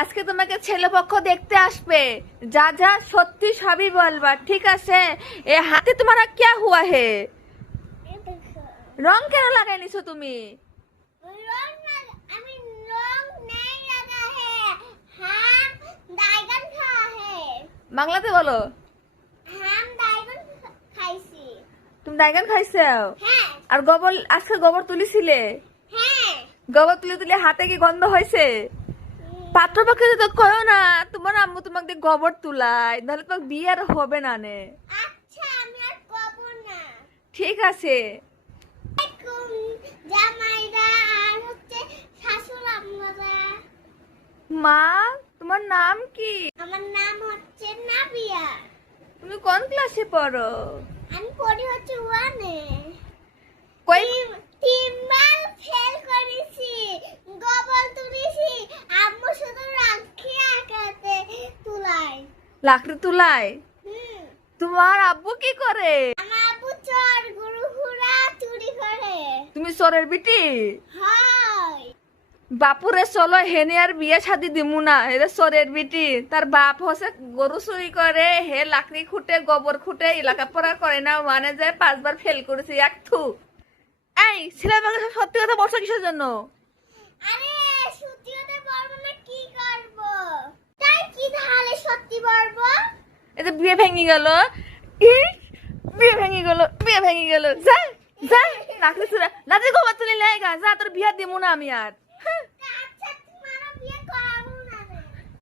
আজকে তোমাকে ছেলেপক্ষ দেখতে আসবে, যা যা সত্যি সবই বলবা, ঠিক আছে? এ হাতে তোমার क्या हुआ है? রং কেন লাগাই নিছো তুমি? বাংলাতে বলো। তুমি ডাইগান খাইছো? আর গোবর, আজকে গোবর তুলিছিলে? গোবর তুলে তুলে হাতে কি গন্ধ হয়েছে? পাত্রপক্ষে তো কয়ো না তোমার আম্মু তোমাকে দিয়ে গোবর তুলায়, নাহলে তোমার বিয়ে আর হবে না নে। ঠিক আছে। মা, তোমার নাম কি? আমার নাম হচ্ছে নাবিয়া। তুমি কোন ক্লাসে পড়ো? আমি পড়ি হচ্ছে ওয়ানে। কই তিনবার ফেল করেছি, গোবর তুলেছি, আম্মু শুধু রাখি আকাতে তুলাই। লাকড়ি তুলায়? হুম। তোমার আব্বু কি করে? আমার আব্বু চোর গরু হুরা চুরি করে। তুমি চোরের বিটি? হয়। বাপুরে চলো হেনে আর বিয়ে শাদি দিমু না, এরে চোরের বিটি। তার বাপ হচ্ছে গরু চুরি করে, হে লাকড়ি খুঁটে গোবর খুঁটে এলাকা পড়া করে না, মানে যায় 5 বার ফেল করেছে এক থু। এই ছেলে বাগে সত্যি কথা বলছো কিসের জন্য? আরে সত্যি কথা বলবো না কি করব? তাই কি তাহলে সত্যি বলবো? এটা বিয়ে ভেঙে গেল। বিয়ে ভেঙে গেল, বিয়ে ভেঙে গেল। যা যা লাকড়ি চুরা লাকড়ি গোবর তুলি লাগা, যা তোর বিয়ে দিমু না আমি আর।